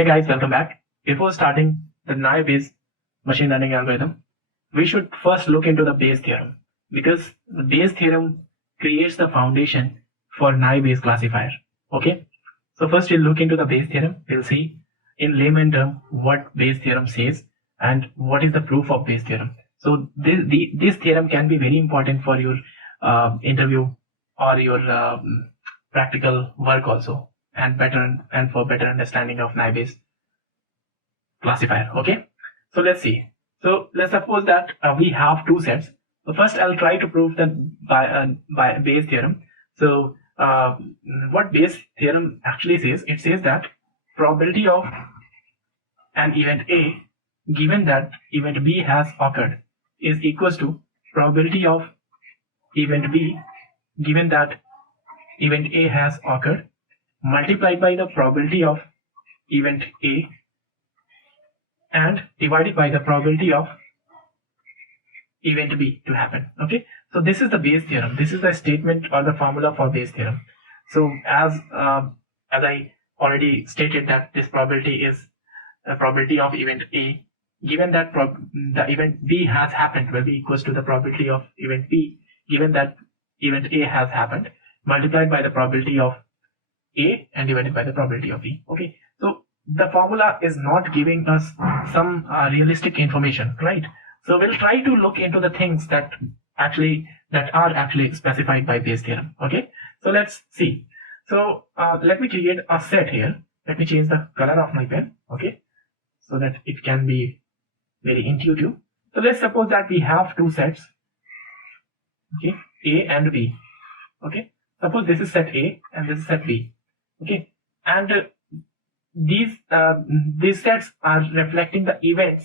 Hey guys, welcome back. Before starting the naive Bayes machine learning algorithm, we should first look into the Bayes theorem, because the Bayes theorem creates the foundation for naive Bayes classifier. Okay, so first we'll look into the Bayes theorem. We'll see in layman term what Bayes theorem says and what is the proof of Bayes theorem. So this theorem can be very important for your interview or your practical work also, and for better understanding of naive Bayes classifier. Okay, so let's see. So let's suppose that we have two sets. So first I'll try to prove that by Bayes theorem. So what Bayes theorem actually says, it says that probability of an event A given that event B has occurred is equals to probability of event B given that event A has occurred multiplied by the probability of event A and divided by the probability of event B to happen. Okay, so this is the Bayes theorem. This is the statement or the formula for Bayes theorem. So as I already stated, that this probability is the probability of event A given that the event B has happened will be equals to the probability of event B given that event A has happened multiplied by the probability of A and divided by the probability of B. Okay, so the formula is not giving us some realistic information, right? So we'll try to look into the things that are actually specified by Bayes theorem. Okay, so let's see. So let me create a set here. Let me change the color of my pen, okay, so that it can be very intuitive. So let's suppose that we have two sets, okay, A and B. Okay, suppose this is set A and this is set B. Okay, and these sets are reflecting the events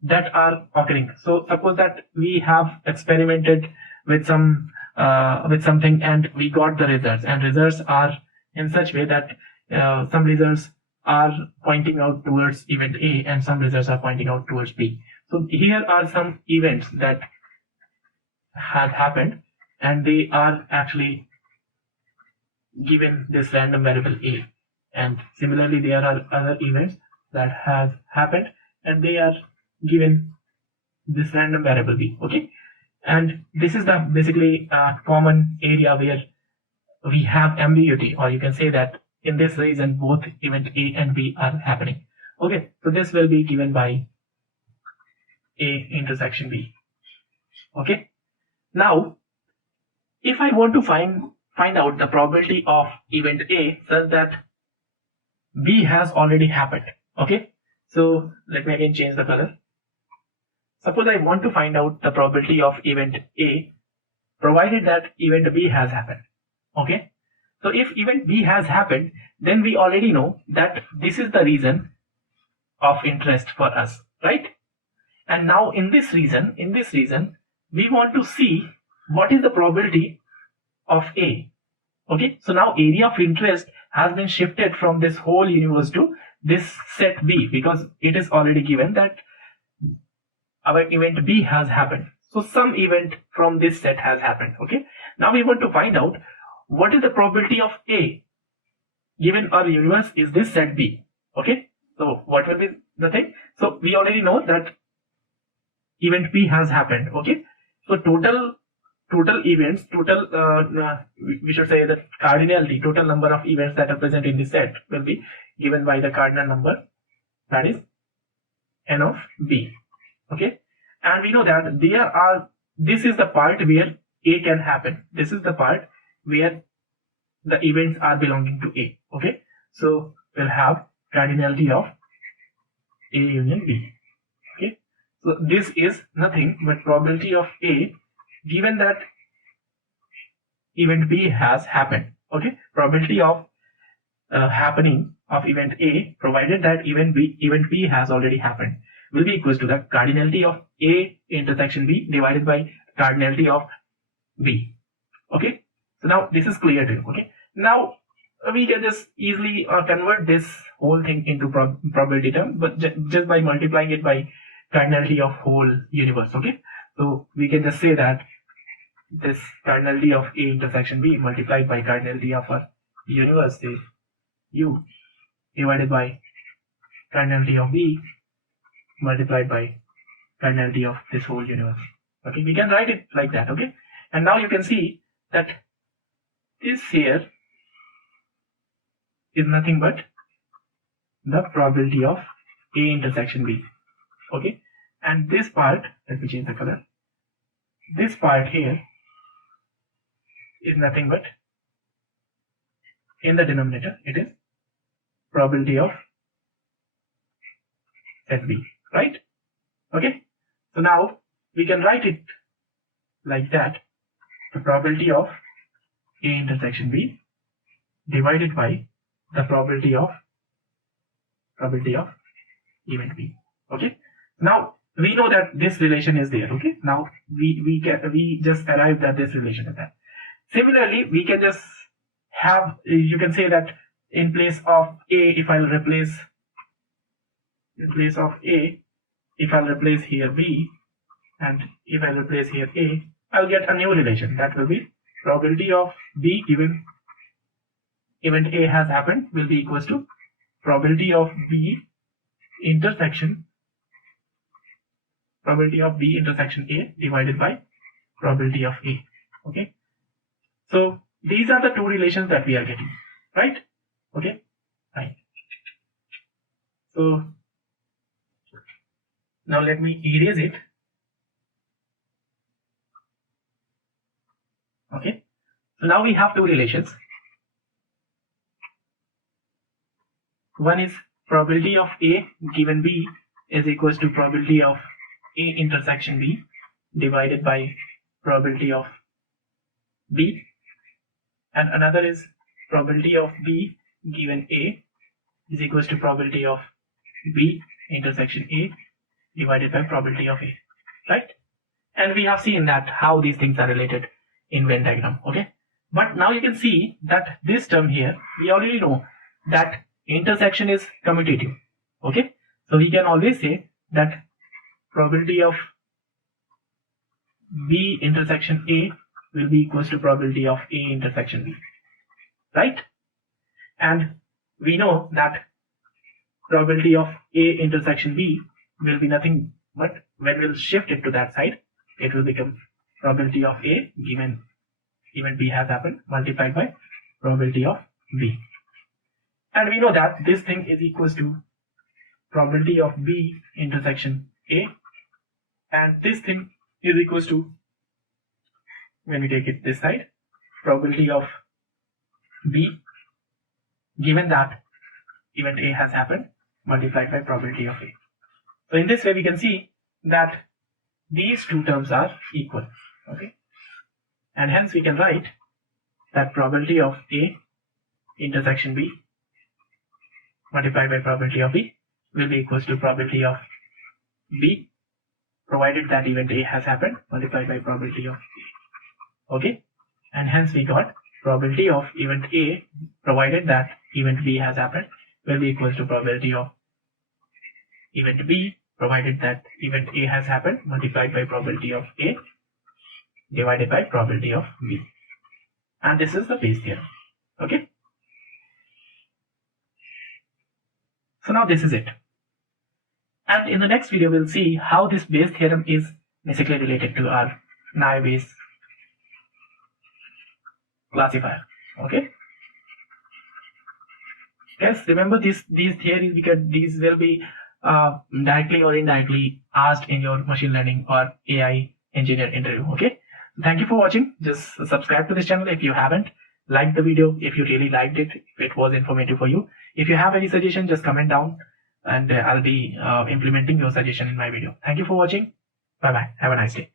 that are occurring. So suppose that we have experimented with something and we got the results, and results are in such way that some results are pointing out towards event A and some results are pointing out towards B. So here are some events that have happened and they are actually given this random variable A, and similarly there are other events that have happened and they are given this random variable B. Okay, and this is the basically common area where we have ambiguity, or you can say that in this region both event A and B are happening. Okay, so this will be given by A intersection B. Okay, now if I want to find out the probability of event A such that B has already happened. Okay, so let me again change the color. Suppose I want to find out the probability of event A provided that event B has happened. Okay, so if event B has happened, then we already know that this is the region of interest for us, right? And now in this region we want to see what is the probability of A. Okay, so now area of interest has been shifted from this whole universe to this set B, because it is already given that our event B has happened. So some event from this set has happened. Okay, now we want to find out what is the probability of A given our universe is this set B. Okay, so what will be the thing? So we already know that event B has happened. Okay, so total events, we should say that cardinality, total number of events that are present in this set will be given by the cardinal number, that is n of B. Okay, and we know that this is the part where A can happen. This is the part where the events are belonging to A. Okay, so we'll have cardinality of A union B. Okay, so this is nothing but probability of A given that event B has happened. Okay, probability of happening of event A provided that event B has already happened will be equals to the cardinality of A intersection B divided by cardinality of B. Okay, so now this is clear to you. Okay, now we can just easily convert this whole thing into probability term, but just by multiplying it by cardinality of whole universe. Okay, so we can just say that this cardinality of A intersection B multiplied by cardinality of our universe, say U, divided by cardinality of B multiplied by cardinality of this whole universe. Okay, we can write it like that. Okay, and now you can see that this here is nothing but the probability of A intersection B. Okay, and this part, let me change the color. This part here is nothing but, in the denominator, it is probability of set B, right? Okay, so now we can write it like that: the probability of A intersection B divided by the probability of event B. Okay, now we know that this relation is there. Okay, now we just arrived at this relation at that. Similarly, we can just have, you can say that in place of A, if I'll replace, in place of A, if I'll replace here B, and if I replace here A, I'll get a new relation. That will be probability of B given event A has happened will be equals to probability of B intersection A divided by probability of A. Okay, so these are the two relations that we are getting, right? Okay, right. So now let me erase it. Okay, so now we have two relations. One is probability of A given B is equals to probability of A intersection B divided by probability of B, and another is probability of B given A is equals to probability of B intersection A divided by probability of A, right? And we have seen that how these things are related in Venn diagram. Okay, but now you can see that this term here, we already know that intersection is commutative. Okay, so we can always say that probability of B intersection A will be equals to probability of A intersection B, right? And we know that probability of A intersection B will be nothing but, when we'll shift it to that side, it will become probability of A given event B has happened multiplied by probability of B. And we know that this thing is equals to probability of B intersection A, and this thing is equals to, when we take it this side, probability of B given that event A has happened multiplied by probability of A. So in this way we can see that these two terms are equal. Okay, and hence we can write that probability of A intersection B multiplied by probability of B will be equals to probability of B provided that event A has happened multiplied by probability of A. Okay, and hence we got probability of event A provided that event B has happened will be equals to probability of event B provided that event A has happened multiplied by probability of A divided by probability of B. And this is the Bayes theorem. Okay, so now this is it, and in the next video we'll see how this Bayes theorem is basically related to our Naive Bayes classifier. Okay, yes, remember these theories, because these will be directly or indirectly asked in your machine learning or AI engineer interview. Okay, thank you for watching. Just subscribe to this channel if you haven't. Like the video if you really liked it, if it was informative for you. If you have any suggestion, just comment down, and I'll be implementing your suggestion in my video. Thank you for watching. Bye bye. Have a nice day.